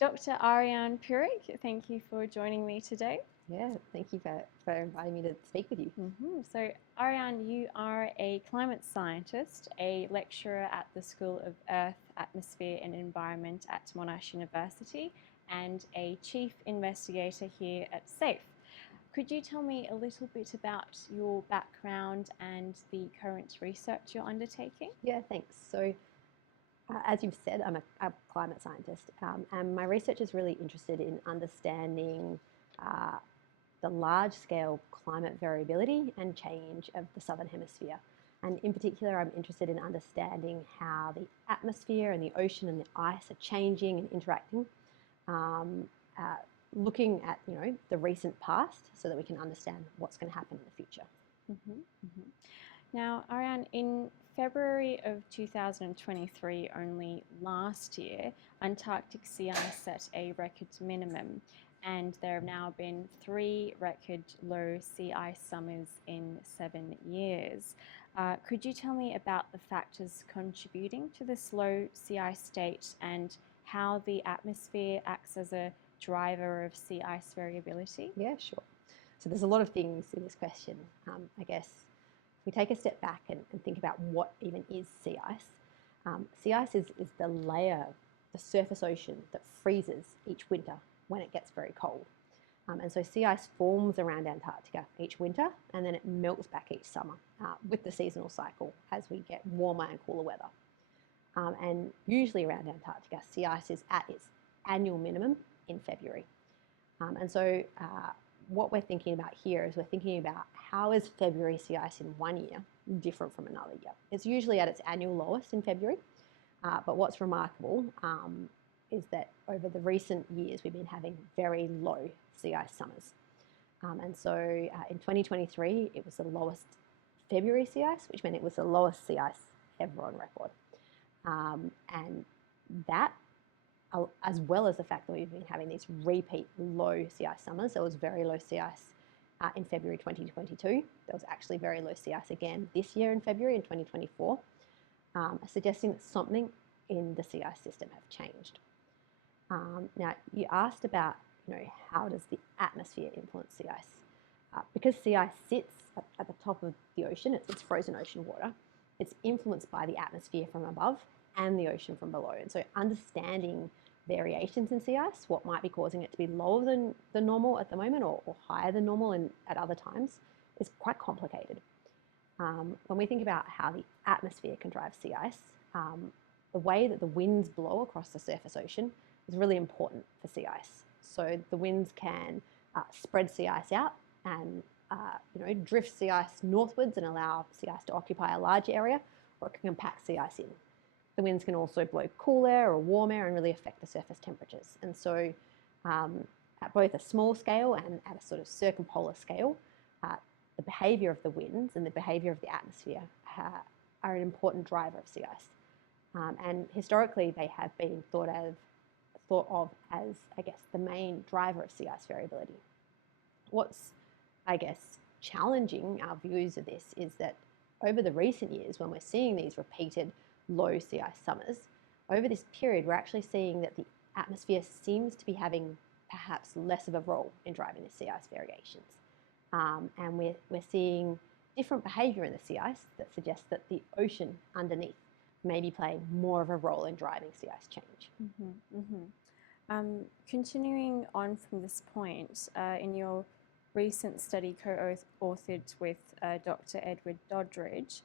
Dr. Ariaan Purich, thank you for joining me today. Yeah, thank you for inviting me to speak with you. So, Ariaan, you are a climate scientist, a lecturer at the School of Earth, Atmosphere and Environment at Monash University, and a chief investigator here at SAEF. Could you tell me a little bit about your background and the current research you're undertaking? Yeah, thanks. So, as you've said, I'm a climate scientist, and my research is really interested in understanding uh, the large-scale climate variability and change of the southern hemisphere. And in particular, I'm interested in understanding how the atmosphere and the ocean and the ice are changing and interacting. Um, uh, Looking at the recent past so that we can understand what's going to happen in the future. Mm-hmm, mm-hmm. Now, Ariaan, in February of 2023, only last year, Antarctic sea ice set a record minimum, and there have now been 3 record low sea ice summers in 7 years. Could you tell me about the factors contributing to this low sea ice state and how the atmosphere acts as a driver of sea ice variability? Yeah, sure. So there's a lot of things in this question. I guess if we take a step back and think about what even is sea ice, sea ice is the layer, the surface ocean that freezes each winter when it gets very cold. And so sea ice forms around Antarctica each winter and then it melts back each summer with the seasonal cycle as we get warmer and cooler weather. And usually around Antarctica, sea ice is at its annual minimum in February. And so what we're thinking about here is we're thinking about how is February sea ice in one year different from another year. It's usually at its annual lowest in February, but what's remarkable is that over the recent years we've been having very low sea ice summers. And so in 2023 it was the lowest February sea ice, which meant it was the lowest sea ice ever on record. And that, as well as the fact that we've been having these repeat low sea ice summers. There was very low sea ice in February 2022. There was actually very low sea ice again this year in February in 2024, suggesting that something in the sea ice system have changed. Now, you asked about, how does the atmosphere influence sea ice? Because sea ice sits at the top of the ocean, it's frozen ocean water, it's influenced by the atmosphere from above and the ocean from below. And so understanding variations in sea ice, what might be causing it to be lower than the normal at the moment or higher than normal at other times, is quite complicated. When we think about how the atmosphere can drive sea ice, the way that the winds blow across the surface ocean is really important for sea ice. So the winds can spread sea ice out and drift sea ice northwards and allow sea ice to occupy a large area, or it can compact sea ice in. The winds can also blow cool air or warm air and really affect the surface temperatures. And so at both a small scale and at a sort of circumpolar scale, the behaviour of the winds and the behaviour of the atmosphere are an important driver of sea ice. And historically, they have been thought of as, I guess, the main driver of sea ice variability. What's, I guess, challenging our views of this is that over the recent years, when we're seeing these repeated low sea ice summers, over this period, we're actually seeing that the atmosphere seems to be having perhaps less of a role in driving the sea ice variations. And we're seeing different behaviour in the sea ice that suggests that the ocean underneath may be playing more of a role in driving sea ice change. Continuing on from this point, in your recent study co-authored with Dr. Edward Doddridge,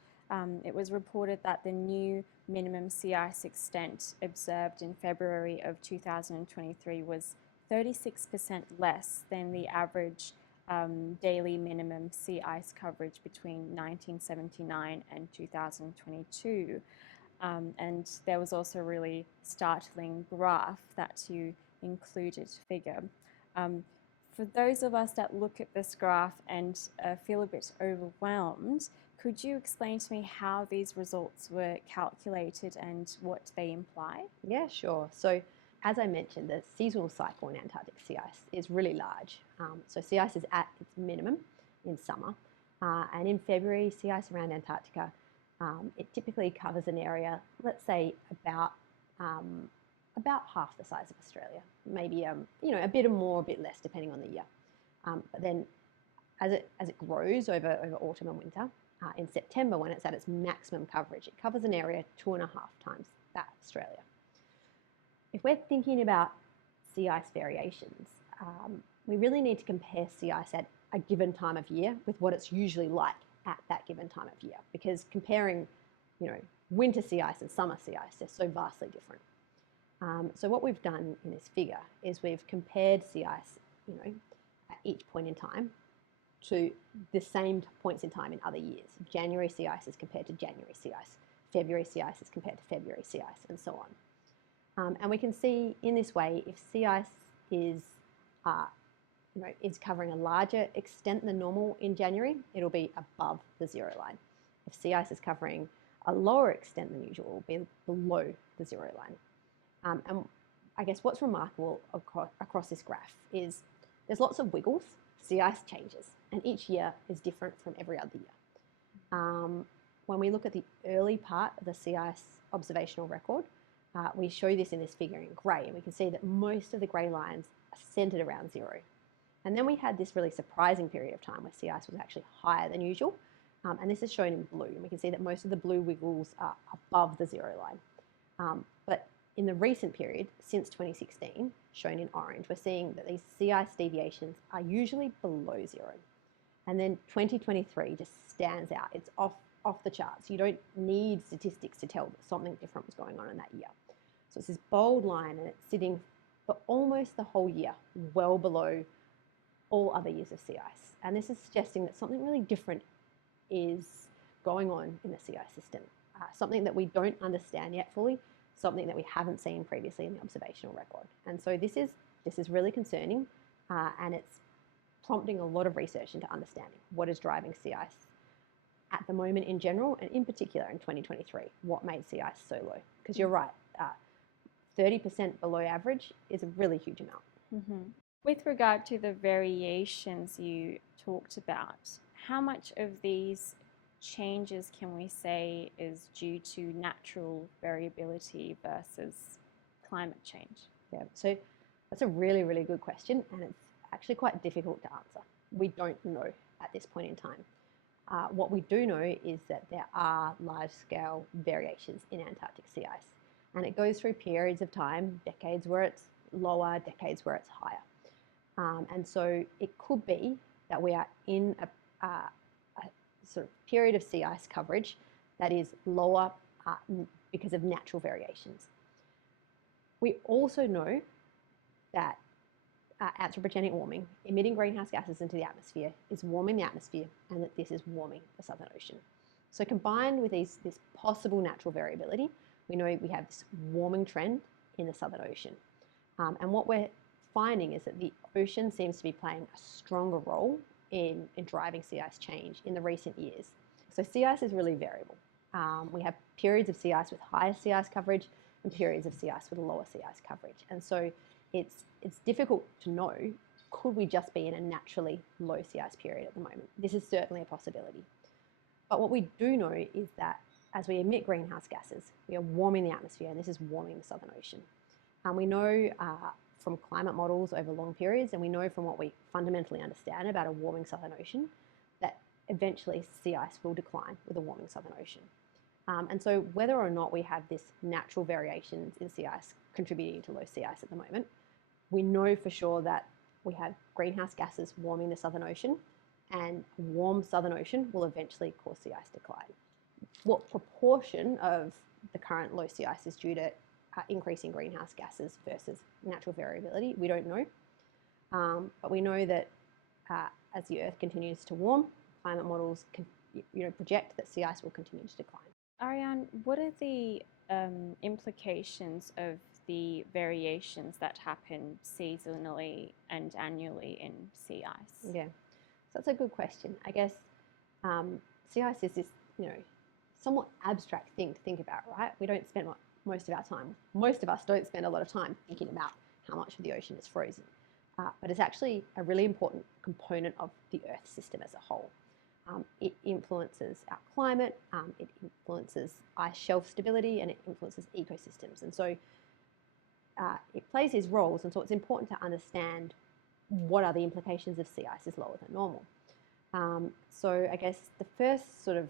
it was reported that the new minimum sea ice extent observed in February of 2023 was 36% less than the average daily minimum sea ice coverage between 1979 and 2022. And there was also a really startling graph that you included figure. For those of us that look at this graph and feel a bit overwhelmed, could you explain to me how these results were calculated and what they imply? Yeah, sure. So as I mentioned, the seasonal cycle in Antarctic sea ice is really large. So sea ice is at its minimum in summer. And in February, sea ice around Antarctica, it typically covers an area, let's say about about half the size of Australia, maybe a bit more, a bit less, depending on the year. But then, as it grows over autumn and winter, in September, when it's at its maximum coverage, it covers an area 2.5 times that of Australia. If we're thinking about sea ice variations, we really need to compare sea ice at a given time of year with what it's usually like at that given time of year, because comparing, winter sea ice and summer sea ice, they're so vastly different. So what we've done in this figure is we've compared sea ice, at each point in time to the same points in time in other years. January sea ice is compared to January sea ice, February sea ice is compared to February sea ice, and so on. And we can see in this way, if sea ice is covering a larger extent than normal in January, it'll be above the zero line. If sea ice is covering a lower extent than usual, it will be below the zero line. And I guess what's remarkable across this graph is there's lots of wiggles. Sea ice changes, and each year is different from every other year. When we look at the early part of the sea ice observational record, we show this in this figure in grey, and we can see that most of the grey lines are centred around zero. And then we had this really surprising period of time where sea ice was actually higher than usual, and this is shown in blue, and we can see that most of the blue wiggles are above the zero line. But in the recent period, since 2016, shown in orange, we're seeing that these sea ice deviations are usually below zero. And then 2023 just stands out. It's off the charts. You don't need statistics to tell that something different was going on in that year. So it's this bold line, and it's sitting for almost the whole year, well below all other years of sea ice. And this is suggesting that something really different is going on in the sea ice system, something that we don't understand yet fully, something that we haven't seen previously in the observational record. And so this is really concerning, and it's prompting a lot of research into understanding what is driving sea ice at the moment in general, and in particular in 2023, what made sea ice so low. Because you're right, 30% below average is a really huge amount. Mm-hmm. With regard to the variations you talked about, how much of these changes can we say is due to natural variability versus climate change? Yeah, so that's a really, really good question, and it's actually quite difficult to answer. We don't know at this point in time. What we do know is that there are large-scale variations in Antarctic sea ice, and it goes through periods of time, decades where it's lower, decades where it's higher. And so it could be that we are in a sort of period of sea ice coverage that is lower because of natural variations. We also know that anthropogenic warming, emitting greenhouse gases into the atmosphere, is warming the atmosphere, and that this is warming the Southern Ocean. So combined with this possible natural variability, we know we have this warming trend in the Southern Ocean. And what we're finding is that the ocean seems to be playing a stronger role in driving sea ice change in the recent years. So sea ice is really variable. We have periods of sea ice with higher sea ice coverage and periods of sea ice with lower sea ice coverage. And so it's difficult to know, could we just be in a naturally low sea ice period at the moment? This is certainly a possibility. But what we do know is that as we emit greenhouse gases, we are warming the atmosphere, and this is warming the Southern Ocean. And we know from climate models over long periods, and we know from what we fundamentally understand about a warming Southern Ocean, that eventually sea ice will decline with a warming Southern Ocean. And so whether or not we have this natural variations in sea ice contributing to low sea ice at the moment, we know for sure that we have greenhouse gases warming the Southern Ocean, and a warm Southern Ocean will eventually cause sea ice decline. What proportion of the current low sea ice is due to increasing greenhouse gases versus natural variability, we don't know. But we know that as the Earth continues to warm, climate models project that sea ice will continue to decline. Ariaan, what are the implications of the variations that happen seasonally and annually in sea ice? Yeah, so that's a good question. I guess sea ice is this, somewhat abstract thing to think about, right? We don't spend most of us don't spend a lot of time thinking about how much of the ocean is frozen. But it's actually a really important component of the Earth system as a whole. It influences our climate, it influences ice shelf stability, and it influences ecosystems. And so it plays these roles, and so it's important to understand what are the implications if sea ice is lower than normal. So I guess the first sort of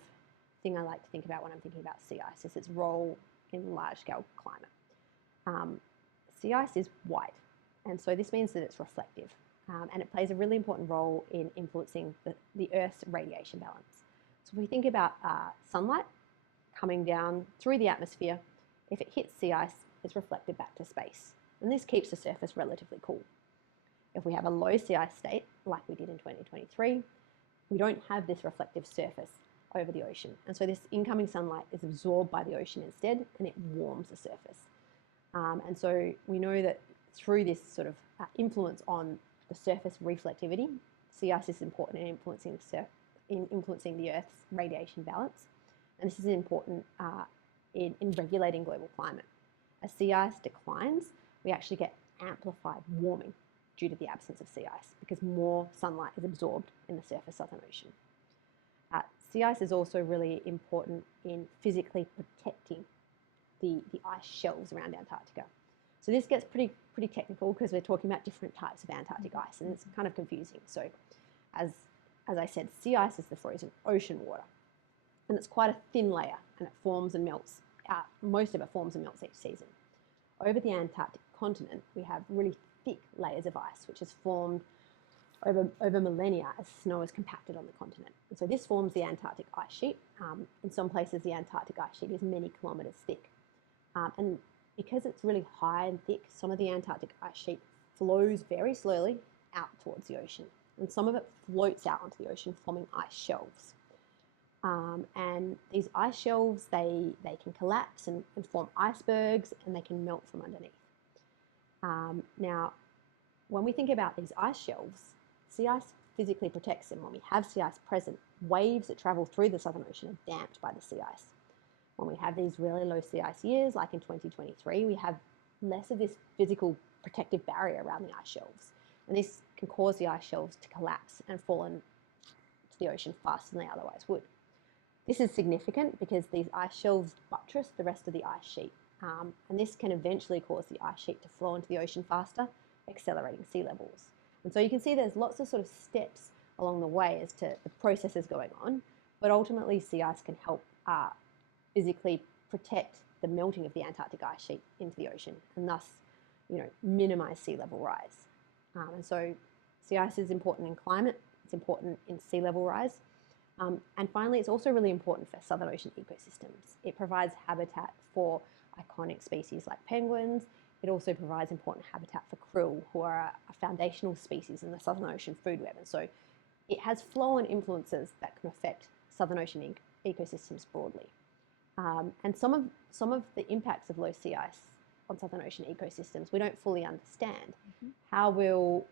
thing I like to think about when I'm thinking about sea ice is its role in large-scale climate. Sea ice is white, and so this means that it's reflective, and it plays a really important role in influencing the Earth's radiation balance. So if we think about sunlight coming down through the atmosphere, if it hits sea ice, it's reflected back to space, and this keeps the surface relatively cool. If we have a low sea ice state, like we did in 2023, we don't have this reflective surface over the ocean, and so this incoming sunlight is absorbed by the ocean instead, and it warms the surface. And so we know that through this sort of influence on the surface reflectivity, sea ice is important in influencing the Earth's radiation balance, and this is important in regulating global climate. As sea ice declines, we actually get amplified warming due to the absence of sea ice because more sunlight is absorbed in the surface Southern Ocean. Sea ice is also really important in physically protecting the ice shelves around Antarctica. So this gets pretty technical because we're talking about different types of Antarctic ice, and it's kind of confusing. So as I said, sea ice is the frozen ocean water, and it's quite a thin layer, and it forms and melts. Most of it forms and melts each season. Over the Antarctic continent, we have really thick layers of ice, which is formed over millennia as snow is compacted on the continent. And so this forms the Antarctic ice sheet. In some places, the Antarctic ice sheet is many kilometres thick. And because it's really high and thick, some of the Antarctic ice sheet flows very slowly out towards the ocean. And some of it floats out onto the ocean, forming ice shelves. And these ice shelves, they can collapse and form icebergs, and they can melt from underneath. Now, when we think about these ice shelves, sea ice physically protects them. When we have sea ice present, waves that travel through the Southern Ocean are damped by the sea ice. When we have these really low sea ice years, like in 2023, we have less of this physical protective barrier around the ice shelves. And this can cause the ice shelves to collapse and fall into the ocean faster than they otherwise would. This is significant because these ice shelves buttress the rest of the ice sheet. And this can eventually cause the ice sheet to flow into the ocean faster, accelerating sea levels. And so you can see there's lots of sort of steps along the way as to the processes going on, but ultimately sea ice can help physically protect the melting of the Antarctic ice sheet into the ocean, and thus, minimize sea level rise. And so sea ice is important in climate, it's important in sea level rise, and finally, it's also really important for Southern Ocean ecosystems. It provides habitat for iconic species like penguins. It also provides important habitat for krill, who are a foundational species in the Southern Ocean food web. And so it has flow-on influences that can affect Southern Ocean ecosystems broadly. And some of the impacts of low sea ice on Southern Ocean ecosystems we don't fully understand. Mm-hmm. How will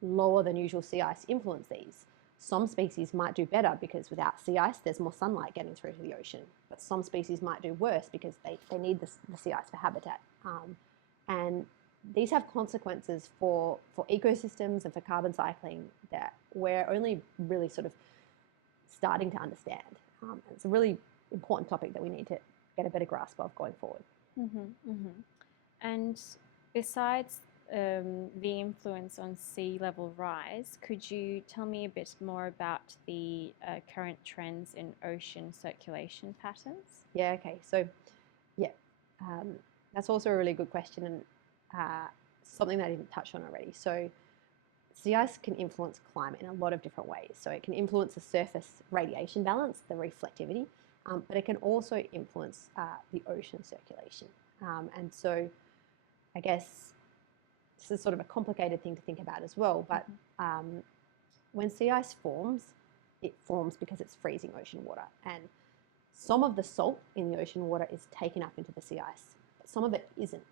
lower than usual sea ice influence these? Some species might do better because without sea ice there's more sunlight getting through to the ocean, but some species might do worse because they need the sea ice for habitat. And these have consequences for ecosystems and for carbon cycling that we're only really sort of starting to understand. It's a really important topic that we need to get a better grasp of going forward. Mm-hmm, mm-hmm. And besides the influence on sea level rise, could you tell me a bit more about the current trends in ocean circulation patterns? Yeah, okay. So, that's also a really good question, and something that I didn't touch on already. So sea ice can influence climate in a lot of different ways. So it can influence the surface radiation balance, the reflectivity, but it can also influence the ocean circulation. And so I guess this is sort of a complicated thing to think about as well, but when sea ice forms, it forms because it's freezing ocean water. And some of the salt in the ocean water is taken up into the sea ice, but some of it isn't.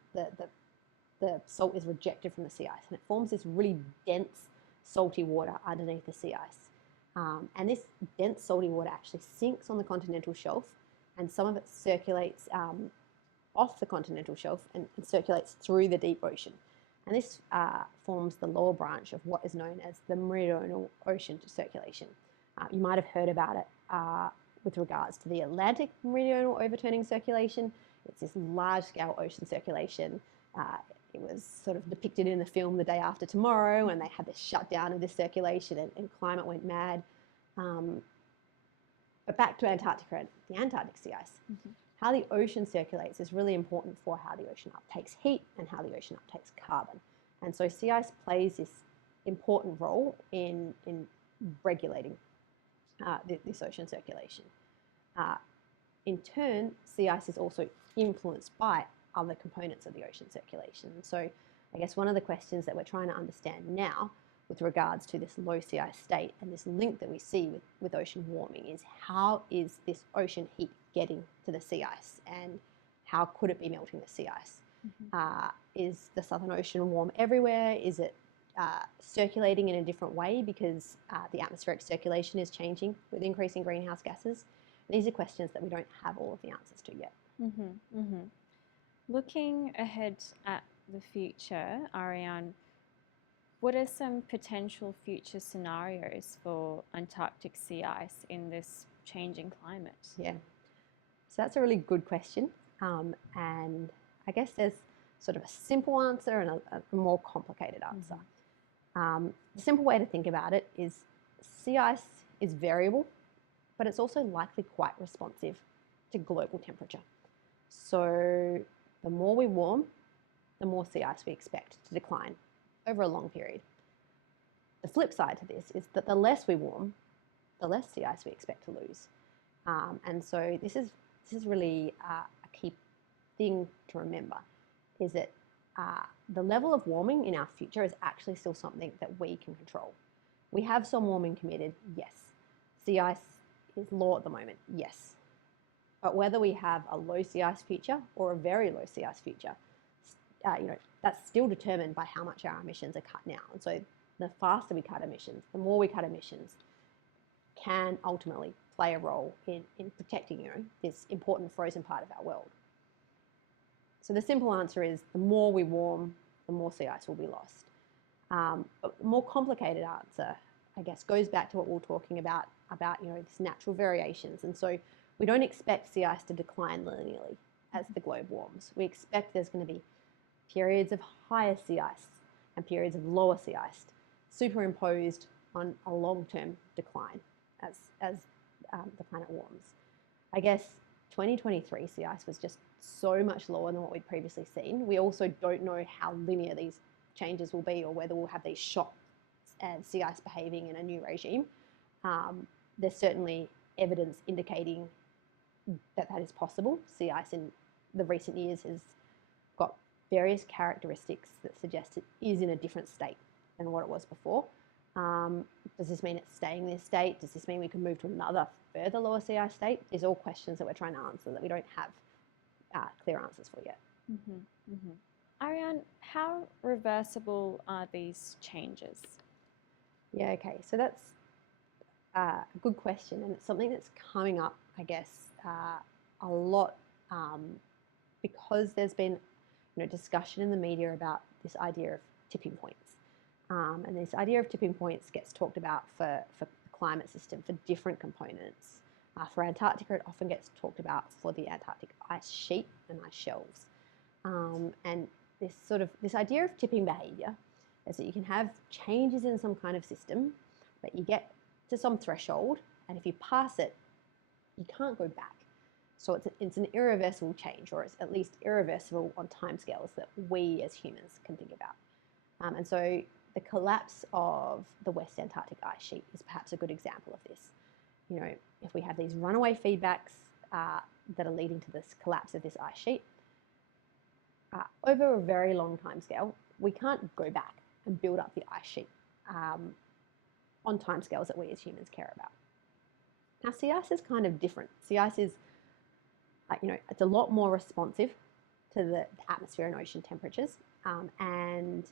The salt is rejected from the sea ice, and it forms this really dense salty water underneath the sea ice. And this dense salty water actually sinks on the continental shelf, and some of it circulates off the continental shelf and circulates through the deep ocean. And this forms the lower branch of what is known as the meridional ocean circulation. You might have heard about it with regards to the Atlantic meridional overturning circulation. It's this large-scale ocean circulation It was sort of depicted in the film The Day After Tomorrow, when they had this shutdown of this circulation and climate went mad. But back to Antarctica and the Antarctic sea ice. Mm-hmm. How the ocean circulates is really important for how the ocean uptakes heat and how the ocean uptakes carbon. And so sea ice plays this important role in regulating this ocean circulation. In turn, sea ice is also influenced by other components of the ocean circulation. So I guess one of the questions that we're trying to understand now with regards to this low sea ice state and this link that we see with ocean warming is, how is this ocean heat getting to the sea ice, and how could it be melting the sea ice? Mm-hmm. Is the Southern Ocean warm everywhere? Is it circulating in a different way because the atmospheric circulation is changing with increasing greenhouse gases? These are questions that we don't have all of the answers to yet. Mm-hmm. Mm-hmm. Looking ahead at the future, Ariaan, what are some potential future scenarios for Antarctic sea ice in this changing climate? Yeah, so that's a really good question. And I guess there's sort of a simple answer and a more complicated answer. Mm-hmm. The simple way to think about it is sea ice is variable, but it's also likely quite responsive to global temperature. So the more we warm, the more sea ice we expect to decline over a long period. The flip side to this is that the less we warm, the less sea ice we expect to lose. And so this is really a key thing to remember, is that the level of warming in our future is actually still something that we can control. We have some warming committed, yes. Sea ice is low at the moment, yes. But whether we have a low sea ice future or a very low sea ice future, that's still determined by how much our emissions are cut now. And so the faster we cut emissions, the more we cut emissions, can ultimately play a role in protecting this important frozen part of our world. So the simple answer is, the more we warm, the more sea ice will be lost. But the more complicated answer, I guess, goes back to what we were talking about this natural variations. And so we don't expect sea ice to decline linearly as the globe warms. We expect there's going to be periods of higher sea ice and periods of lower sea ice superimposed on a long-term decline as the planet warms. I guess 2023 sea ice was just so much lower than what we'd previously seen. We also don't know how linear these changes will be, or whether we'll have these shocks and sea ice behaving in a new regime. There's certainly evidence indicating that is possible. Sea ice in the recent years has got various characteristics that suggest it is in a different state than what it was before. Does this mean it's staying in this state? Does this mean we can move to another further lower sea ice state? These are all questions that we're trying to answer that we don't have clear answers for yet. Mm-hmm. Mm-hmm. Ariaan, how reversible are these changes? Yeah, okay, so that's a good question, and it's something that's coming up, I guess, a lot because there's been discussion in the media about this idea of tipping points. And this idea of tipping points gets talked about for the climate system for different components. For Antarctica, it often gets talked about for the Antarctic ice sheet and ice shelves. And this idea of tipping behaviour is that you can have changes in some kind of system, but you get to some threshold, and if you pass it, you can't go back. So it's an irreversible change, or it's at least irreversible on timescales that we as humans can think about. And so the collapse of the West Antarctic ice sheet is perhaps a good example of this. If we have these runaway feedbacks that are leading to this collapse of this ice sheet, over a very long timescale, we can't go back and build up the ice sheet on timescales that we as humans care about. Now, sea ice is kind of different. Sea ice is, it's a lot more responsive to the atmosphere and ocean temperatures, and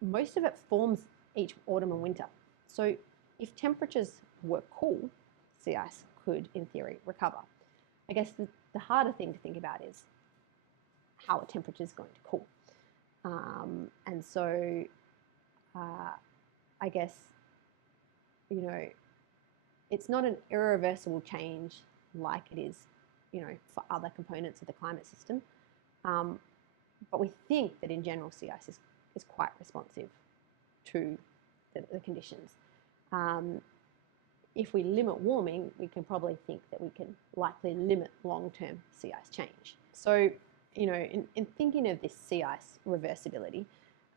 most of it forms each autumn and winter. So if temperatures were cool, sea ice could, in theory, recover. I guess the harder thing to think about is how a temperature is going to cool. And so I guess, it's not an irreversible change like it is, for other components of the climate system. But we think that in general sea ice is quite responsive to the conditions. If we limit warming, we can probably think that we can likely limit long-term sea ice change. So, you know, in thinking of this sea ice reversibility,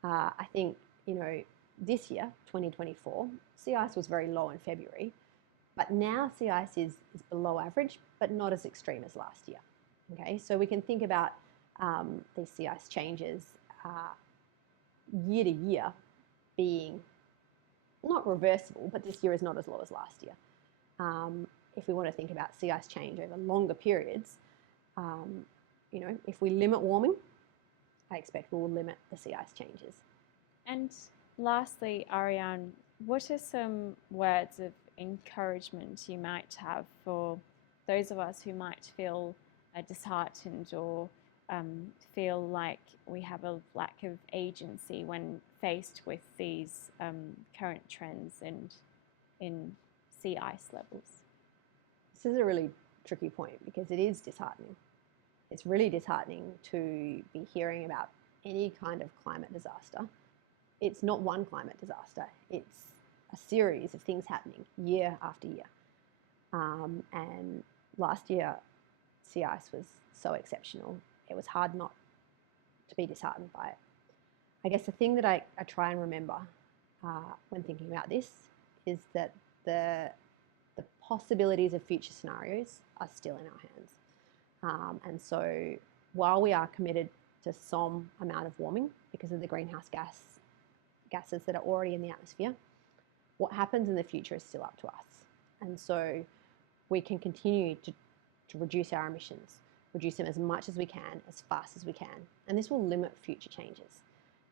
I think, you know, this year, 2024, sea ice was very low in February, but now sea ice is below average, but not as extreme as last year. Okay, so we can think about these sea ice changes year to year being not reversible, but this year is not as low as last year. If we want to think about sea ice change over longer periods, you know, if we limit warming, I expect we will limit the sea ice changes. And lastly, Ariaan, what are some words of encouragement you might have for those of us who might feel disheartened or feel like we have a lack of agency when faced with these current trends and in sea ice levels? This is a really tricky point because it is disheartening. It's really disheartening to be hearing about any kind of climate disaster. It's not one climate disaster. It's a series of things happening year after year. And last year, sea ice was so exceptional. It was hard not to be disheartened by it. I guess the thing that I try and remember when thinking about this is that the possibilities of future scenarios are still in our hands. And so while we are committed to some amount of warming because of the greenhouse gases that are already in the atmosphere, what happens in the future is still up to us. And so we can continue to reduce our emissions, reduce them as much as we can, as fast as we can, and this will limit future changes.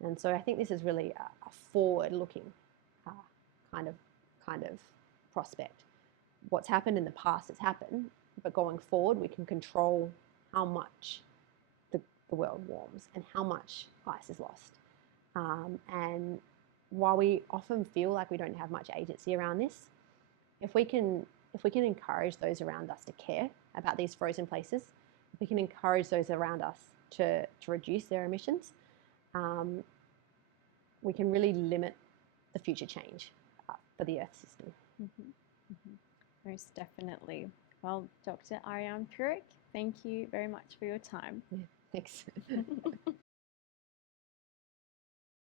And so I think this is really a forward-looking kind of prospect. What's happened in the past has happened, but going forward we can control how much the world warms and how much ice is lost. And while we often feel like we don't have much agency around this, if we can encourage those around us to care about these frozen places, if we can encourage those around us to reduce their emissions, we can really limit the future change for the Earth system. Mm-hmm. Mm-hmm. Most definitely. Well, Dr. Ariaan Purich, thank you very much for your time. Yeah, thanks.